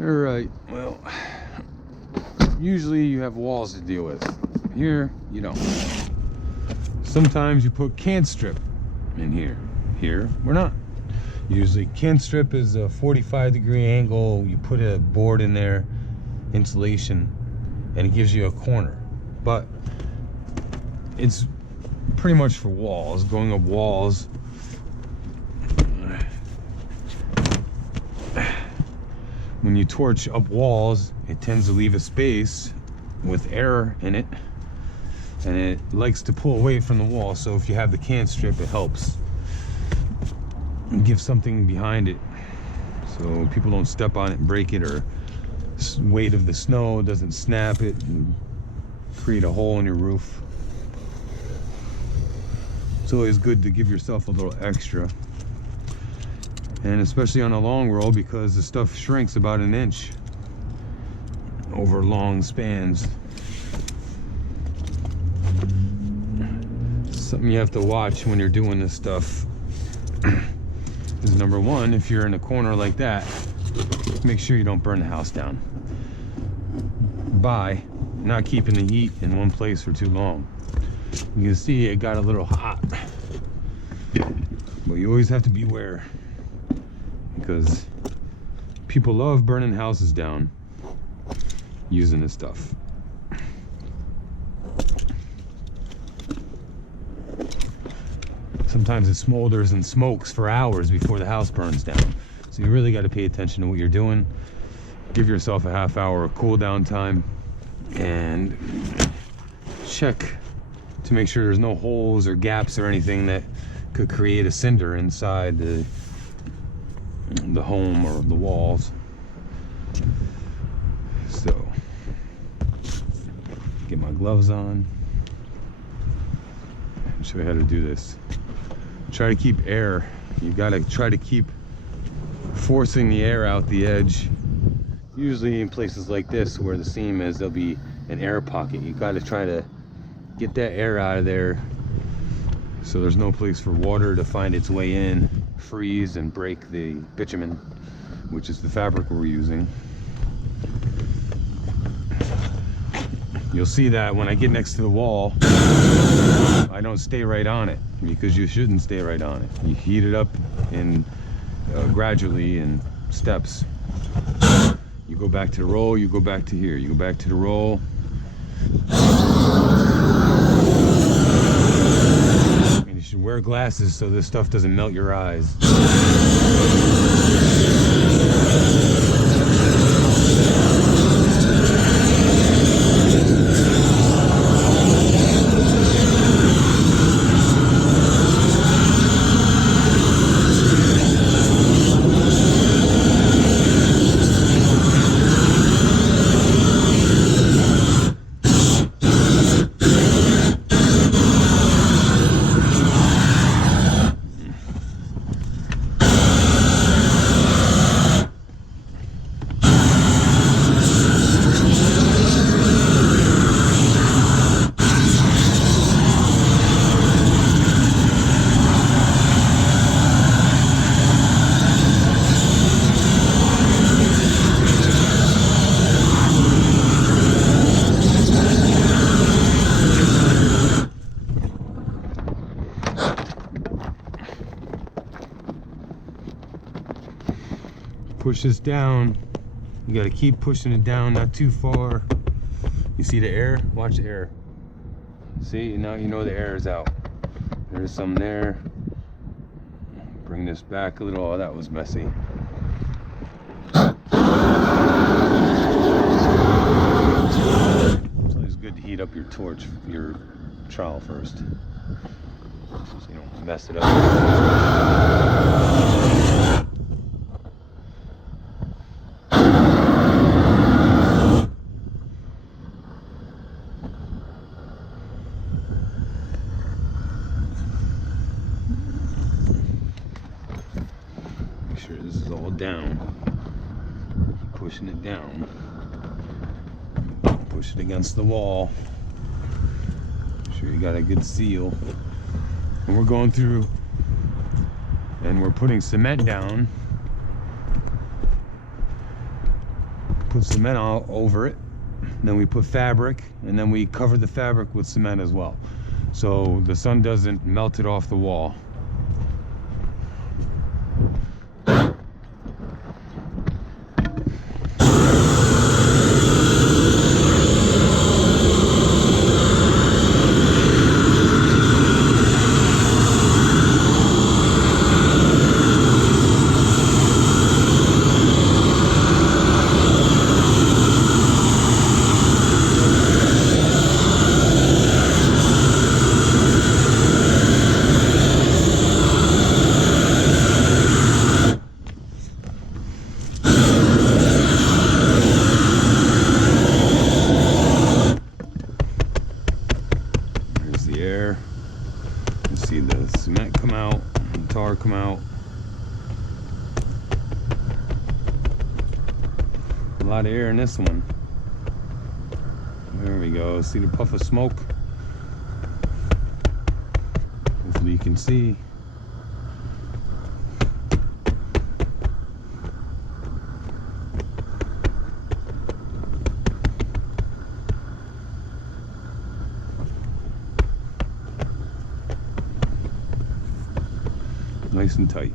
Alright, well, usually you have walls to deal with. Here, you don't. Sometimes you put can strip in here. Here, we're not. Usually can strip is a 45-degree angle. You put a board in there, insulation, and it gives you a corner. But it's pretty much for walls, going up walls. When you torch up walls, it tends to leave a space with air in it, and it likes to pull away from the wall. So if you have the can strip, it helps give something behind it so people don't step on it and break it, or weight of the snow doesn't snap it and create a hole in your roof. It's always good to give yourself a little extra, and especially on a long roll, because the stuff shrinks about an inch over long spans. Something you have to watch when you're doing this stuff is, number one, if you're in a corner like that, make sure you don't burn the house down by not keeping the heat in one place for too long. You can see it got a little hot, but you always have to beware, because people love burning houses down using this stuff. Sometimes it smolders and smokes for hours before the house burns down. So you really got to pay attention to what you're doing. Give yourself a half hour of cool down time and check to make sure there's no holes or gaps or anything that could create a cinder inside the home or the walls. So, get my gloves on. I'll show you how to do this. Try to keep air. You gotta try to keep forcing the air out the edge. Usually in places like this where the seam is, there'll be an air pocket. You gotta try to get that air out of there so there's no place for water to find its way in, freeze, and break the bitumen, which is the fabric we're using. You'll see that when I get next to the wall, I don't stay right on it, because you shouldn't stay right on it. You heat it up in gradually in steps. You go back to the roll, you go back to here, you go back to the roll. And you should wear glasses so this stuff doesn't melt your eyes. Push this down. You gotta keep pushing it down, not too far. You see the air? Watch the air. See, now you know the air is out. There's some there. Bring this back a little. Oh, that was messy. So it's good to heat up your torch, your trowel first, so you don't mess it up. Sure this is all down. Keep pushing it down. Push it against the wall. Make sure you got a good seal. And we're going through and we're putting cement down put cement all over it. Then we put fabric, and then we cover the fabric with cement as well, so the sun doesn't melt it off the wall. See the cement come out, the tar come out. A lot of air in this one. There we go. See the puff of smoke? Hopefully you can see. Nice and tight.